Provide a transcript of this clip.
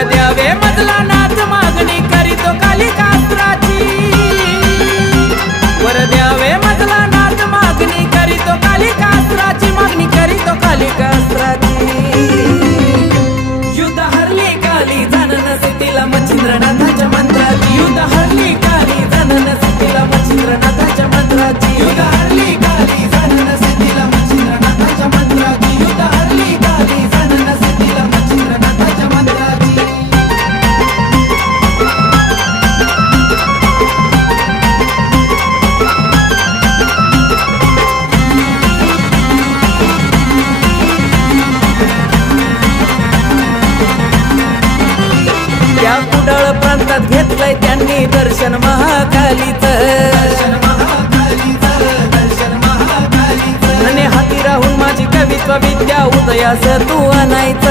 वर द्यावे मजला नाच मागणी करीतो कालिकास्त्राची वर द्यावे मजला नाच मागणी करीतो कालिकास्त्राची मागणी करीतो कालिकास्त्राची युद्ध हरली काली जाण नसे तिला मच्छिंद्रनाथाच्या मंत्राची युद्ध हरली काली जाण नसे तिला मच्छिंद्रनाथाच्या मंत्राची युद्ध हरली काली जाण नसे तिला मच्छिंद्रनाथाच्या मंत्राची युद्ध हरली काली जाण नसे तिला मच्छिंद्रनाथाच्या मंत्राची त्या कुडाळ प्रांतात घेतलंय त्यांनी दर्शन महाकालीचं आणि हाती राहून माझी कवित्व विद्या उदयास तू आणायचं